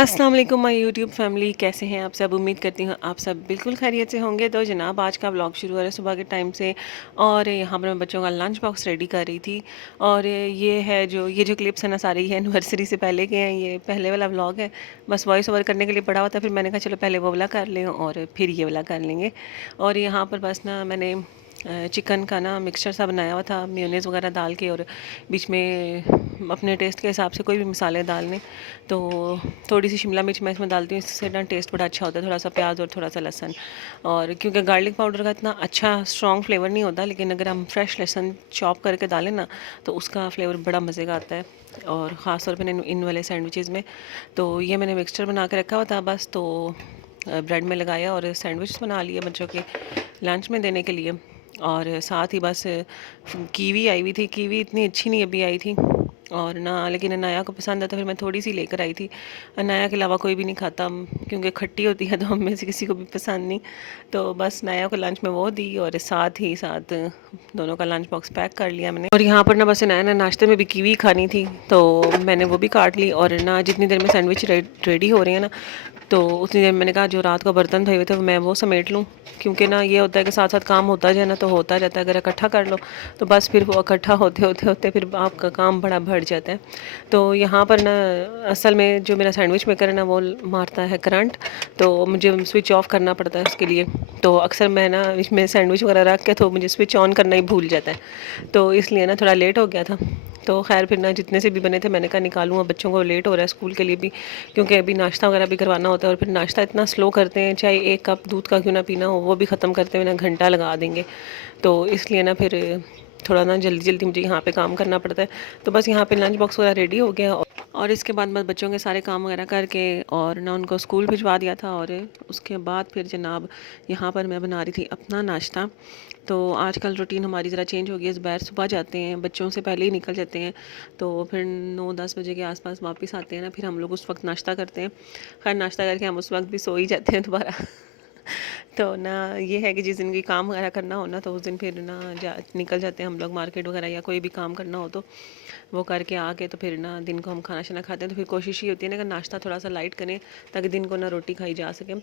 अस्सलाम वालेकुम my YouTube family, कैसे हैं आप सब। उम्मीद करती हूँ आप सब बिल्कुल खैरियत से होंगे। तो जनाब आज का व्लॉग शुरू हो रहा है सुबह के टाइम से। और यहाँ पर मैं बच्चों का लंच बॉक्स रेडी कर रही थी। और ये जो क्लिप्स है ना, सारी ये एनिवर्सरी से पहले के हैं। ये पहले वाला व्लॉग है, बस वॉइस ओवर करने के लिए पड़ा हुआ था। फिर मैंने कहा चलो पहले वो वाला कर लें और फिर ये वाला कर लेंगे। और यहाँ पर बस ना मैंने चिकन का ना मिक्सचर सा बनाया हुआ था, मेयोनेज़ वगैरह डाल के, और बीच में अपने टेस्ट के हिसाब से कोई भी मसाले डालने। तो थोड़ी सी शिमला मिर्च मैं इसमें डालती हूँ, इससे ना टेस्ट बड़ा अच्छा होता है। थोड़ा सा प्याज और थोड़ा सा लहसुन। और क्योंकि गार्लिक पाउडर का इतना अच्छा स्ट्रॉन्ग फ्लेवर नहीं होता, लेकिन अगर हम फ्रेश लहसुन चॉप करके डालें ना तो उसका फ्लेवर बड़ा मज़े का आता है। और ख़ास तौर पर इन वाले सैंडविचेज़ में। तो ये मैंने मिक्सचर बना के रखा हुआ था बस। तो ब्रेड में लगाया और सैंडविच बना लिए बच्चों के लंच में देने के लिए। और साथ ही बस कीवी आई हुई थी। कीवी इतनी अच्छी नहीं अभी आई थी, और ना लेकिन अनाया को पसंद है तो फिर मैं थोड़ी सी लेकर आई थी। अनाया के अलावा कोई भी नहीं खाता, क्योंकि खट्टी होती है तो हम में से किसी को भी पसंद नहीं। तो बस नाया को लंच में वो दी, और साथ ही साथ दोनों का लंच बॉक्स पैक कर लिया मैंने। और यहाँ पर ना बस नाया ने नाश्ते में भी कीवी खानी थी, तो मैंने वो भी काट ली। और ना जितनी देर में सैंडविच रेडी हो रहे हैं ना, तो उतनी देर मैंने कहा जो रात को बर्तन धोए हुए थे मैं वो समेट लूँ। क्योंकि ना ये होता है कि साथ साथ काम होता जाए ना तो होता जाता है। अगर इकट्ठा कर लो तो बस फिर वो इकट्ठा होते होते होते फिर आपका काम बड़ा बढ़ जाता है। तो यहाँ पर ना असल में जो मेरा सैंडविच मेकर है ना वो मारता है करंट, तो मुझे स्विच ऑफ करना पड़ता है उसके लिए। तो अक्सर मैं ना इसमें सैंडविच वगैरह रख के तो मुझे स्विच ऑन करना ही भूल जाता है। तो इसलिए ना थोड़ा लेट हो गया था। तो खैर फिर ना जितने से भी बने थे मैंने कहा निकालूँ, अब बच्चों को लेट हो रहा है स्कूल के लिए भी, क्योंकि अभी नाश्ता वगैरह भी करवाना होता है। और फिर नाश्ता इतना स्लो करते हैं, चाहे एक कप दूध का क्यों ना पीना हो, वो भी ख़त्म करते हुए ना घंटा लगा देंगे। तो इसलिए ना फिर थोड़ा ना जल्दी जल्दी मुझे यहाँ पे काम करना पड़ता है। तो बस यहाँ पे लंच बॉक्स वगैरह रेडी हो गया, और इसके बाद मैं बच्चों के सारे काम वगैरह करके और ना उनको स्कूल भिजवा दिया था। और उसके बाद फिर जनाब यहाँ पर मैं बना रही थी अपना नाश्ता। तो आजकल रूटीन हमारी ज़रा चेंज हो गई है। बाहर सुबह जाते हैं, बच्चों से पहले ही निकल जाते हैं, तो फिर 9-10 बजे के आसपास वापस आते हैं ना, फिर हम लोग उस वक्त नाश्ता करते हैं। खैर नाश्ता करके हम उस वक्त भी सो ही जाते हैं दोबारा। तो ना ये है कि जिस दिन भी काम वगैरह करना हो ना तो उस दिन फिर ना निकल जाते हैं हम लोग मार्केट वगैरह, या कोई भी काम करना हो तो वो करके आके तो फिर ना दिन को हम खाना शाना खाते हैं। तो फिर कोशिश ये होती है ना कि नाश्ता थोड़ा सा लाइट करें ताकि दिन को ना रोटी खाई जा सके।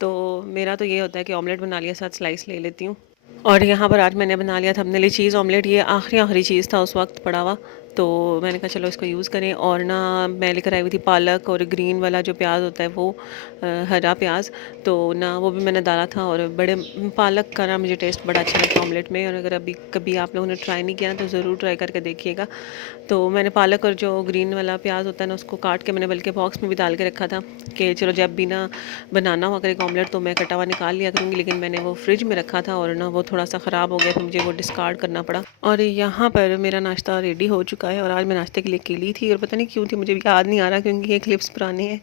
तो मेरा तो ये होता है कि ऑमलेट बना लिया, साथ स्लाइस ले लेती हूँ। और यहाँ पर आज मैंने बना लिया था अपने लिए चीज़ ऑमलेट। ये आखिरी आखिरी चीज़ था उस वक्त पड़ा हुआ, तो मैंने कहा चलो इसको यूज़ करें। और ना मैं लेकर आई हुई थी पालक और ग्रीन वाला जो प्याज होता है वो हरा प्याज, तो ना वो भी मैंने डाला था। और बड़े पालक का ना मुझे टेस्ट बड़ा अच्छा लगता है ऑमलेट में। और अगर अभी कभी आप लोगों ने ट्राई नहीं किया ना तो ज़रूर ट्राई करके देखिएगा। तो मैंने पालक और जो ग्रीन वाला प्याज होता है ना उसको काट के मैंने बल्कि बॉक्स में भी डाल के रखा था कि चलो जब भी ना बनाना हो अगर एक ऑमलेट तो मैं कटा हुआ निकाल लिया करूँगी। लेकिन मैंने वो फ्रिज में रखा था और ना वो थोड़ा सा ख़राब हो गया, तो मुझे वो डिस्कार्ड करना पड़ा। और यहाँ पर मेरा नाश्ता रेडी हो चुका है। और आज मैं नाश्ते के लिए केली थी, और पता नहीं क्यों थी मुझे भी याद नहीं आ रहा, क्योंकि ये क्लिप्स पुराने हैं।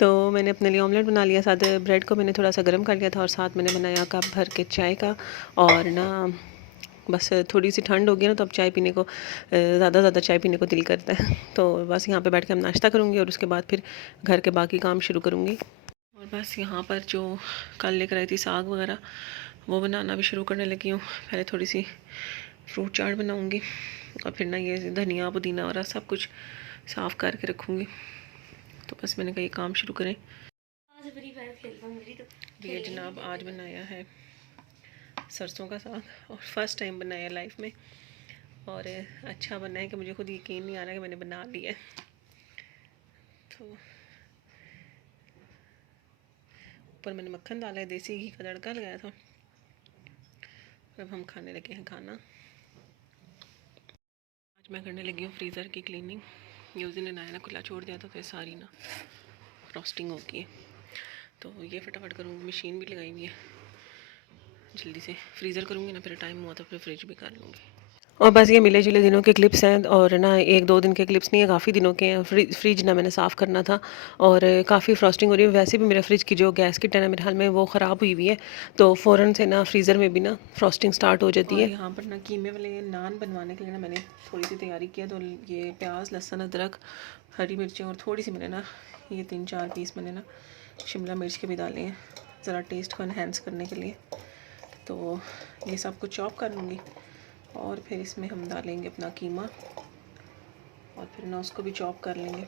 तो मैंने अपने लिए ऑमलेट बना लिया, साथ ब्रेड को मैंने थोड़ा सा गर्म कर लिया था, और साथ मैंने बनाया कप भर के चाय का। और ना बस थोड़ी सी ठंड हो गई ना तो अब चाय पीने को ज़्यादा चाय पीने को दिल करता है। तो बस यहाँ पे बैठ के हम नाश्ता करूँगी और उसके बाद फिर घर के बाकी काम शुरू करूँगी। और बस यहाँ पर जो कल लेकर आई थी साग वगैरह वो बनाना भी शुरू करने लगी हूँ। पहले थोड़ी सी फ्रूट चाट बनाऊँगी, और फिर ना ये धनिया पुदीना वगैरह सब कुछ साफ़ करके रखूँगी। तो बस मैंने कहा ये काम शुरू करें। ये जनाब आज बनाया है सरसों का साग, और फर्स्ट टाइम बनाया लाइफ में। और अच्छा बना है कि मुझे खुद यकीन नहीं आ रहा कि मैंने बना लिया है। तो ऊपर मैंने मक्खन डाला है, देसी घी का तड़का लगाया था। अब हम खाने लगे हैं खाना। आज मैं करने लगी हूँ फ्रीज़र की क्लीनिंग। ये उस दिन नया ना खुला छोड़ दिया था तो ये सारी ना फ्रॉस्टिंग हो गई है, तो ये फटाफट करूँगी। मशीन भी लगाई हुई है, जल्दी से फ्रीज़र करूँगी ना, फिर टाइम हुआ तो फिर फ्रिज भी कर लूँगी। और बस ये मिले जुले दिनों के क्लिप्स हैं, और ना 1-2 दिन के क्लिप्स नहीं है, काफ़ी दिनों के हैं। फ्रिज ना मैंने साफ़ करना था, और काफ़ी फ्रॉस्टिंग हो रही है। वैसे भी मेरा फ्रिज की जो गैस की टन है मेरे हाल में वो ख़राब हुई हुई है, तो फ़ौरन से ना फ्रीज़र में भी ना फ्रॉस्टिंग स्टार्ट हो जाती है। यहाँ पर ना कीमे वाले नान बनवाने के लिए ना मैंने थोड़ी सी तैयारी किया। तो ये प्याज, लहसुन, अदरक, हरी मिर्चें, और थोड़ी सी मैंने ना ये 3-4 पीस मैंने ना शिमला मिर्च के भी डाले हैं ज़रा टेस्ट को इन्हेंस करने के लिए। तो ये सब कुछ चॉप कर लूँगी, और फिर इसमें हम डालेंगे अपना कीमा, और फिर ना उसको भी चॉप कर लेंगे।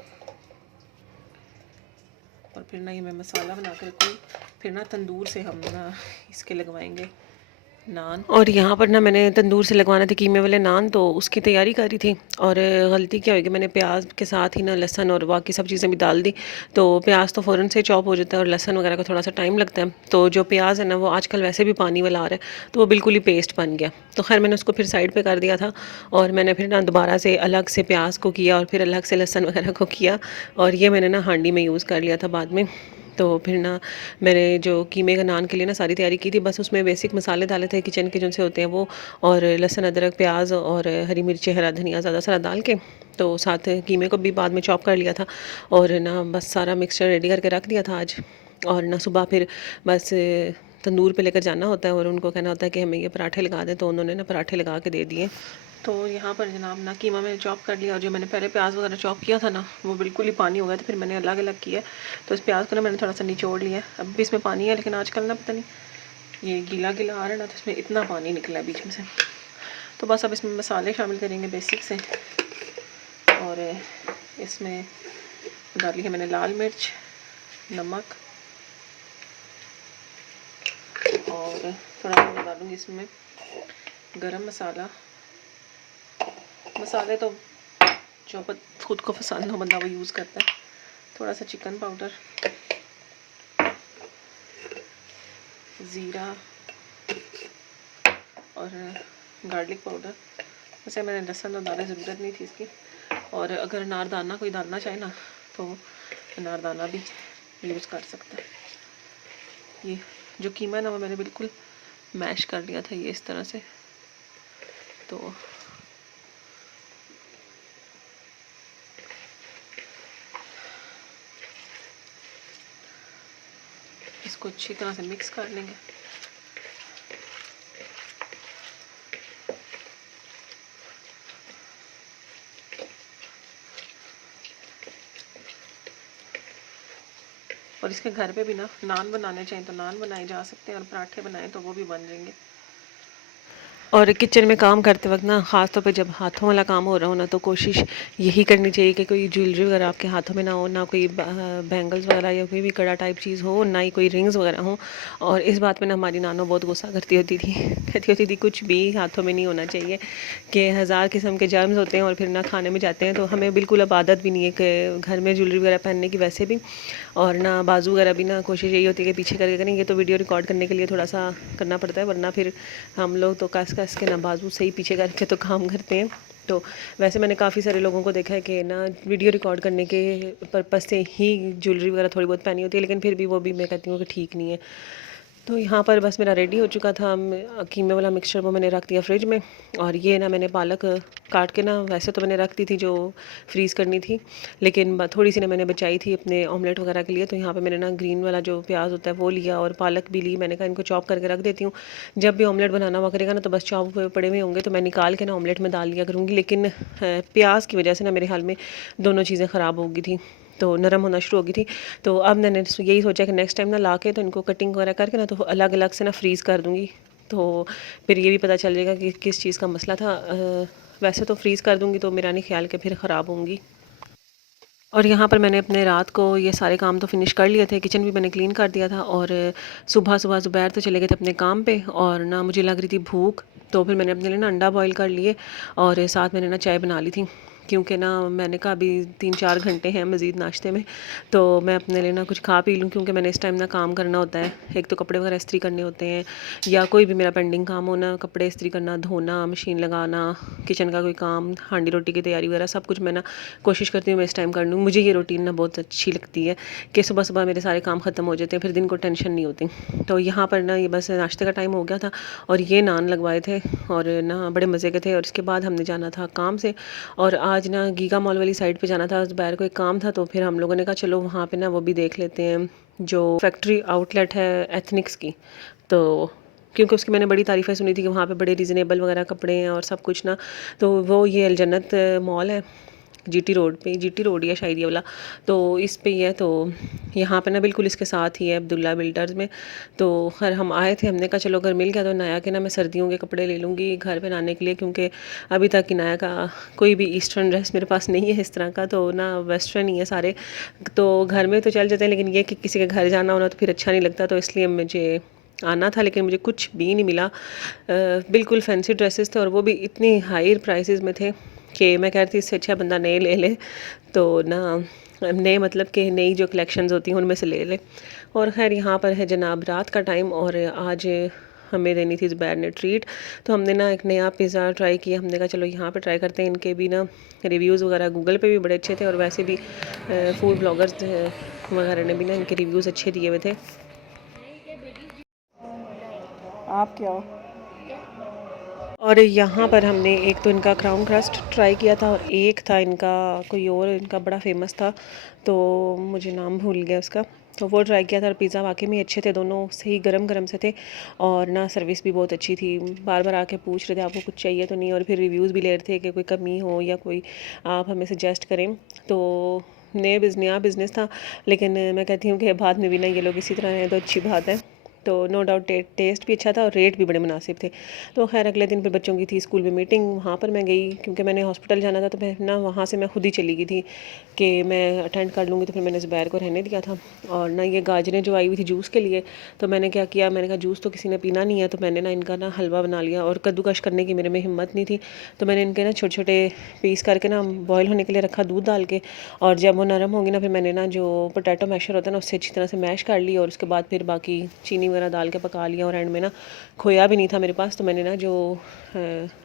और फिर ना ये मैं मसाला बना कर रखूँ, फिर ना तंदूर से हम ना इसके लगवाएंगे नान। और यहाँ पर ना मैंने तंदूर से लगवाना थे कीमे वाले नान, तो उसकी तैयारी करी थी। और गलती क्या होगी, मैंने प्याज के साथ ही ना लहसन और बाकी सब चीज़ें भी डाल दी। तो प्याज तो फ़ौरन से चॉप हो जाता है और लहसन वगैरह को थोड़ा सा टाइम लगता है। तो जो प्याज है ना वो आजकल वैसे भी पानी वाला आ रहा है, तो वो बिल्कुल ही पेस्ट बन गया। तो खैर मैंने उसको फिर साइड पर कर दिया था, और मैंने फिर ना दोबारा से अलग से प्याज को किया और फिर अलग से लहसन वगैरह को किया, और ये मैंने ना हांडी में यूज़ कर लिया था बाद में। तो फिर ना मैंने जो कीमे का नान के लिए ना सारी तैयारी की थी, बस उसमें बेसिक मसाले डाले थे किचन के जिनसे होते हैं वो, और लहसुन अदरक प्याज और हरी मिर्ची हरा धनिया ज़्यादा सारा डाल के, तो साथ कीमे को भी बाद में चॉप कर लिया था। और ना बस सारा मिक्सचर रेडी करके रख दिया था आज। और ना सुबह फिर बस तंदूर पे लेकर जाना होता है और उनको कहना होता है कि हमें ये पराठे लगा दें, तो उन्होंने ना पराठे लगा के दे दिए। तो यहाँ पर जनाब ना कीमा मैंने चॉप कर लिया, और जो मैंने पहले प्याज वगैरह चॉप किया था ना वो बिल्कुल ही पानी हो गया था, फिर मैंने अलग अलग किया। तो इस प्याज को ना मैंने थोड़ा सा निचोड़ लिया, अब भी इसमें पानी है, लेकिन आजकल ना पता नहीं ये गीला गीला आ रहा है ना, तो इसमें इतना पानी निकला है बीच में से। तो बस अब इसमें मसाले शामिल करेंगे बेसिक से, और इसमें डाली है मैंने लाल मिर्च, नमक, और थोड़ा मैं डालूँगी इसमें गरम मसाला। मसाले तो जो खुद को पसंद हो बंदा वो यूज़ करता है। थोड़ा सा चिकन पाउडर, ज़ीरा और गार्लिक पाउडर। वैसे मैंने लहसुन तो डालने ज़रूरत नहीं थी इसकी, और अगर अनारदाना कोई डालना चाहे ना तो अनारदाना भी यूज़ कर सकता है। ये जो कीमा है ना वो मैंने बिल्कुल मैश कर लिया था ये इस तरह से। तो इसको अच्छी तरह से मिक्स कर लेंगे। और इसके घर पे भी ना नान बनाने चाहिए तो नान बनाए जा सकते हैं, और पराठे बनाए तो वो भी बन जाएंगे। और किचन में काम करते वक्त ना ख़ास तौर पे जब हाथों वाला काम हो रहा हो ना, तो कोशिश यही करनी चाहिए कि कोई ज्वेलरी वगैरह आपके हाथों में ना हो, ना कोई बैंगल्स वगैरह या कोई भी कड़ा टाइप चीज़ हो, ना ही कोई रिंग्स वगैरह हो। और इस बात पे ना हमारी नानो बहुत गुस्सा करती होती थी कहती होती थी कुछ भी हाथों में नहीं होना चाहिए, कि हज़ार किस्म के जर्म्स होते हैं और फिर ना खाने में जाते हैं। तो हमें बिल्कुल अब आदत भी नहीं है कि घर में ज्वेलरी वगैरह पहनने की वैसे भी, और ना बाजू वगैरह भी ना कोशिश यही होती है कि पीछे करके करें। ये तो वीडियो रिकॉर्ड करने के लिए थोड़ा सा करना पड़ता है, वरना फिर हम लोग तो कस कस के ना बाजू से ही पीछे करके तो काम करते हैं। तो वैसे मैंने काफ़ी सारे लोगों को देखा है कि ना वीडियो रिकॉर्ड करने के पर्पज़ से ही ज्वेलरी वगैरह थोड़ी बहुत पहनी होती है, लेकिन फिर भी वो भी मैं कहती हूँ कि ठीक नहीं है। तो यहाँ पर बस मेरा रेडी हो चुका था कीमे वाला मिक्सचर, वो मैंने रख दिया फ्रिज में। और ये ना मैंने पालक काट के ना वैसे तो मैंने रख दी थी जो फ्रीज़ करनी थी, लेकिन थोड़ी सी ना मैंने बचाई थी अपने ऑमलेट वगैरह के लिए। तो यहाँ पे मैंने ना ग्रीन वाला जो प्याज होता है वो लिया, और पालक भी ली। मैंने कहा इनको चॉप करके रख देती हूँ, जब भी ऑमलेट बनाना हुआ करेगा ना तो बस चॉप हुए पड़े हुए होंगे तो मैं निकाल के ना ऑमलेट में डाल लिया करूँगी। लेकिन प्याज की वजह से ना मेरे हाल में दोनों चीज़ें ख़राब हो गई थी, तो नरम होना शुरू हो गई थी। तो अब मैंने यही सोचा कि नेक्स्ट टाइम ना ला के तो इनको कटिंग वगैरह करके ना तो अलग अलग से ना फ्रीज़ कर दूँगी, तो फिर ये भी पता चल जाएगा कि किस चीज़ का मसला था। वैसे तो फ्रीज़ कर दूँगी तो मेरा नहीं ख्याल कि फिर ख़राब होंगी। और यहाँ पर मैंने अपने रात को ये सारे काम तो फिनिश कर लिए थे, किचन भी मैंने क्लीन कर दिया था। और सुबह सुबह ज़ुबैर तो चले गए थे अपने काम पे, और ना मुझे लग रही थी भूख, तो फिर मैंने अपने लिए ना अंडा बॉईल कर लिए, और साथ मैंने ना चाय बना ली थी। क्योंकि ना मैंने कहा अभी 3-4 घंटे हैं मज़ीद नाश्ते में, तो मैं अपने लिए ना कुछ खा पी लूँ, क्योंकि मैंने इस टाइम ना काम करना होता है। एक तो कपड़े वगैरह इस्त्री करने होते हैं, या कोई भी मेरा पेंडिंग काम हो ना, कपड़े इस्त्री करना, धोना, मशीन लगाना, किचन का कोई काम, हांडी रोटी की तैयारी वगैरह सब कुछ मैं ना कोशिश करती हूँ मैं इस टाइम कर लूँ। मुझे ये रूटीन ना बहुत अच्छी लगती है कि सुबह सुबह मेरे सारे काम ख़त्म हो जाते हैं, फिर दिन को टेंशन नहीं होती। तो यहाँ पर ना ये बस नाश्ते का टाइम हो गया था, और ये नान लगवाए थे और ना बड़े मज़े के थे। और इसके बाद हमने जाना था काम से, और आज ना गीगा मॉल वाली साइड पे जाना था, दोपहर को एक काम था, तो फिर हम लोगों ने कहा चलो वहाँ पे ना वो भी देख लेते हैं जो फैक्ट्री आउटलेट है एथनिक्स की। तो क्योंकि उसकी मैंने बड़ी तारीफ़ें सुनी थी कि वहाँ पे बड़े रीज़नेबल वगैरह कपड़े हैं और सब कुछ ना, तो वो ये अलजन्नत मॉल है, जीटी रोड पे, जीटी रोड या शायद ये वाला, तो इस पे ही है। तो यहाँ पे ना बिल्कुल इसके साथ ही है अब्दुल्ला बिल्डर्स में। तो खैर हम आए थे, हमने कहा चलो अगर मिल गया तो नया के ना मैं सर्दियों के कपड़े ले लूँगी घर पे लाने के लिए, क्योंकि अभी तक नया का कोई भी ईस्टर्न ड्रेस मेरे पास नहीं है इस तरह का, तो ना वेस्टर्न ही है सारे। तो घर में तो चल जाते हैं, लेकिन ये कि किसी के घर जाना होना तो फिर अच्छा नहीं लगता, तो इसलिए मुझे आना था, लेकिन मुझे कुछ भी नहीं मिला। बिल्कुल फैंसी ड्रेसेस थे और वो भी इतनी हाई प्राइसेस में थे कि मैं कह रही थी इससे अच्छा बंदा नए ले ले। तो ना नए मतलब कि नई जो कलेक्शंस होती हैं उनमें से ले ले। और खैर यहाँ पर है जनाब रात का टाइम, और आज हमें देनी थी ज़ुबैर ने ट्रीट। तो हमने ना एक नया पिज़्ज़ा ट्राई किया, हमने कहा चलो यहाँ पे ट्राई करते हैं। इनके भी ना रिव्यूज़ वगैरह गूगल पे भी बड़े अच्छे थे, और वैसे भी फूड ब्लॉगर्स वगैरह ने भी ना इनके रिव्यूज़ अच्छे दिए हुए थे। आप क्या हो? और यहाँ पर हमने एक तो इनका क्राउन क्रस्ट ट्राई किया था, और एक था इनका कोई और इनका बड़ा फेमस था, तो मुझे नाम भूल गया उसका। तो वो ट्राई किया था, और पिज़्ज़ा वाकई में अच्छे थे, दोनों सही गरम गरम से थे, और ना सर्विस भी बहुत अच्छी थी। बार बार आके पूछ रहे थे आपको कुछ चाहिए तो नहीं, और फिर रिव्यूज़ भी ले रहे थे कि कोई कमी हो या कोई आप हमें सजेस्ट करें। तो नया बिज़नेस था, लेकिन मैं कहती हूँ कि बाद में भी ना ये लोग इसी तरह हैं तो अच्छी बात है। तो नो डाउट टेस्ट भी अच्छा था और रेट भी बड़े मुनासिब थे। तो खैर अगले दिन फिर बच्चों की थी स्कूल में मीटिंग, वहाँ पर मैं गई क्योंकि मैंने हॉस्पिटल जाना था, तो मैं ना वहाँ से मैं खुद ही चली गई थी कि मैं अटेंड कर लूँगी। तो फिर मैंने ज़ुबैर को रहने दिया था, और ना ये गाजरें जो आई हुई थी जूस के लिए, तो मैंने क्या किया, मैंने कहा जूस तो किसी ने पीना नहीं है, तो मैंने ना इनका ना हलवा बना लिया, और कद्दूकश करने की मेरे में हिम्मत नहीं थी, तो मैंने इनके ना छोटे छोटे पीस करके ना बॉयल होने के लिए रखा दूध डाल के, और जब वो नरम होंगी ना फिर मैंने ना जो पोटैटो मैशर होता है ना उससे अच्छी तरह से मैश कर लिया, और उसके बाद फिर बाकी चीनी वगैरह डाल के पका लिया। और एंड में ना खोया भी नहीं था मेरे पास, तो मैंने ना जो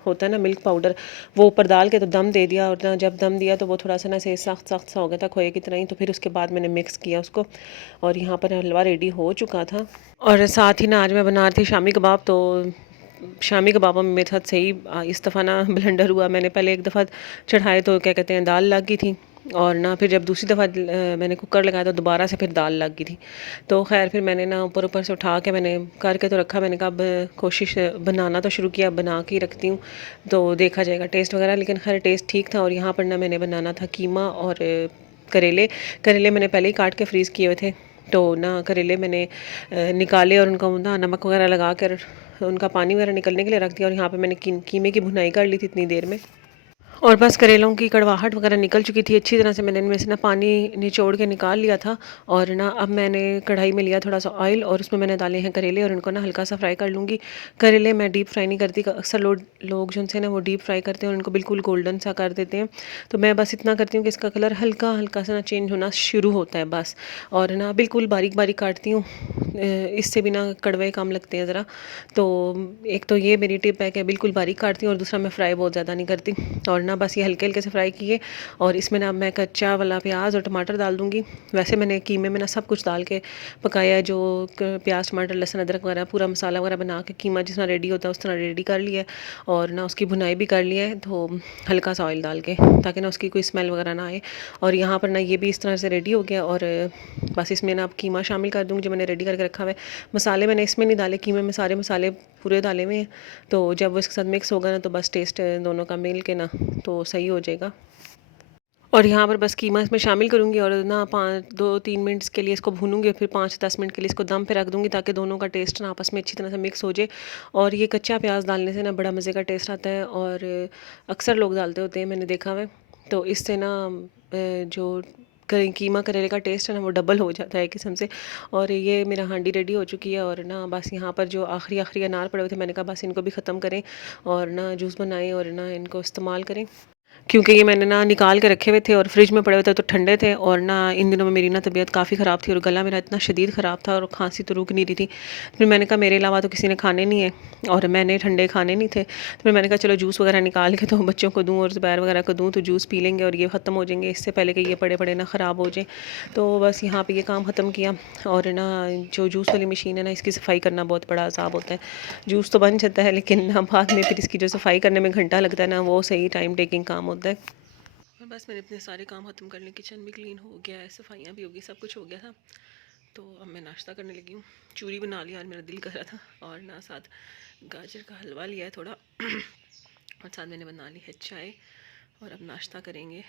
होता है ना मिल्क पाउडर वो ऊपर डाल के तो दम दे दिया, और ना जब दम दिया तो वो थोड़ा सा ना से सख्त सख्त सा हो गया था खोए की तरह ही। तो फिर उसके बाद मैंने मिक्स किया उसको, और यहाँ पर हलवा रेडी हो चुका था। और साथ ही ना आज मैं बना रही थी शामी कबाब। तो शामी कबाबों में मेरे साथ सही इस दफ़ा ना ब्लेंडर हुआ। मैंने पहले एक दफ़ा चढ़ाए तो क्या कहते हैं दाल लग गई थी, और ना फिर जब दूसरी दफ़ा मैंने कुकर लगाया तो दोबारा से फिर दाल लग गई थी। तो खैर फिर मैंने ना ऊपर ऊपर से उठा के मैंने करके तो रखा, मैंने कहा अब कोशिश बनाना तो शुरू किया, बना के ही रखती हूँ तो देखा जाएगा टेस्ट वगैरह। लेकिन खैर टेस्ट ठीक था। और यहाँ पर ना मैंने बनाना था कीमा और करेले। करेले मैंने पहले ही काट के फ्रीज़ किए हुए थे, तो ना करेले मैंने निकाले और उनको ना नमक वगैरह लगा कर उनका पानी वगैरह निकलने के लिए रख दिया। और यहाँ पे मैंने कीमे की भुनाई कर ली थी इतनी देर में, और बस करेलों की कड़वाहट वगैरह निकल चुकी थी अच्छी तरह से। मैंने इनमें से ना पानी निचोड़ के निकाल लिया था, और ना अब मैंने कढ़ाई में लिया थोड़ा सा ऑयल, और उसमें मैंने डाले हैं करेले, और उनको ना हल्का सा फ्राई कर लूँगी। करेले मैं डीप फ्राई नहीं करती, अक्सर लोग जो ना वो डीप फ्राई करते हैं और उनको बिल्कुल गोल्डन सा कर देते हैं। तो मैं बस इतना करती हूँ कि इसका कलर हल्का हल्का सा ना चेंज होना शुरू होता है बस, और ना बिल्कुल बारीक बारीक काटती हूँ। इससे भी ना कड़वे कम लगते हैं ज़रा। तो एक तो ये मेरी टिप है कि बिल्कुल बारीक काटती हूँ, और दूसरा मैं फ्राई बहुत ज़्यादा नहीं करती। और ना बस ये हल्के हल्के से फ्राई किए, और इसमें ना मैं कच्चा वाला प्याज और टमाटर डाल दूँगी। वैसे मैंने कीमे में ना सब कुछ डाल के पकाया है, जो प्याज टमाटर लहसुन अदरक वगैरह पूरा मसाला वगैरह बना के कीमा जिस तरह रेडी होता है उस तरह रेडी कर लिया है, और ना उसकी भुनाई भी कर लिया है, तो हल्का सा ऑयल डाल के, ताकि ना उसकी कोई स्मेल वगैरह ना आए। और यहाँ पर ना ये भी इस तरह से रेडी हो गया, और बस इसमें ना अब कीमा शामिल कर दूँगी जो मैंने रेडी करके रखा हुआ है। मसाले मैंने इसमें नहीं डाले, कीमे में सारे मसाले पूरे डाले हुए हैं, तो जब वो इसके साथ मिक्स होगा ना तो बस टेस्ट दोनों का मिल के ना तो सही हो जाएगा। और यहाँ पर बस कीमा इसमें शामिल करूँगी, और ना 2-3 मिनट्स के लिए इसको भूनूंगी, और फिर 5-10 मिनट के लिए इसको दम पे रख दूँगी, ताकि दोनों का टेस्ट ना आपस में अच्छी तरह से मिक्स हो जाए। और ये कच्चा प्याज डालने से ना बड़ा मज़े का टेस्ट आता है, और अक्सर लोग डालते होते हैं मैंने देखा हुआ है। तो इससे ना जो कीमा करेले का टेस्ट है ना वो डबल हो जाता है किस्म से। और ये मेरा हांडी रेडी हो चुकी है, और ना बस यहाँ पर जो आखिरी आखिरी अनार पड़े हुए थे मैंने कहा बस इनको भी ख़त्म करें, और ना जूस बनाएं और ना इनको इस्तेमाल करें, क्योंकि ये मैंने ना निकाल के रखे हुए थे और फ्रिज में पड़े हुए थे तो ठंडे थे। और ना इन दिनों में मेरी ना तबीयत काफ़ी ख़राब थी, और गला मेरा इतना शदीद ख़राब था, और खांसी तो रुक नहीं रही थी। फिर मैंने कहा मेरे अलावा तो किसी ने खाने नहीं है, और मैंने ठंडे खाने नहीं थे, तो फिर मैंने कहा चलो जूस वगैरह निकाल के तो बच्चों को दूँ और ज़ुबैर वगैरह को दूँ, तो जूस पी लेंगे और ये ख़त्म हो जाएंगे, इससे पहले कि ये पड़े पड़े ना ख़राब हो जाए। तो बस यहाँ पर ये काम ख़त्म किया। और ना जो जूस वाली मशीन है ना इसकी सफाई करना बहुत बड़ा अज़ाब होता है। जूस तो बन जाता है, लेकिन ना बाद में फिर इसकी जो सफाई करने में घंटा लगता है ना, वो सही टाइम टेकिंग काम होता है। और बस मैंने अपने सारे काम ख़त्म कर लिए, किचन भी क्लीन हो गया है, सफाइयाँ भी हो गई, सब कुछ हो गया था। तो अब मैं नाश्ता करने लगी हूँ। चूरी बना लिया, और मेरा दिल कर रहा था, और ना साथ गाजर का हलवा लिया है थोड़ा और साथ मैंने बना ली है चाय, और अब नाश्ता करेंगे।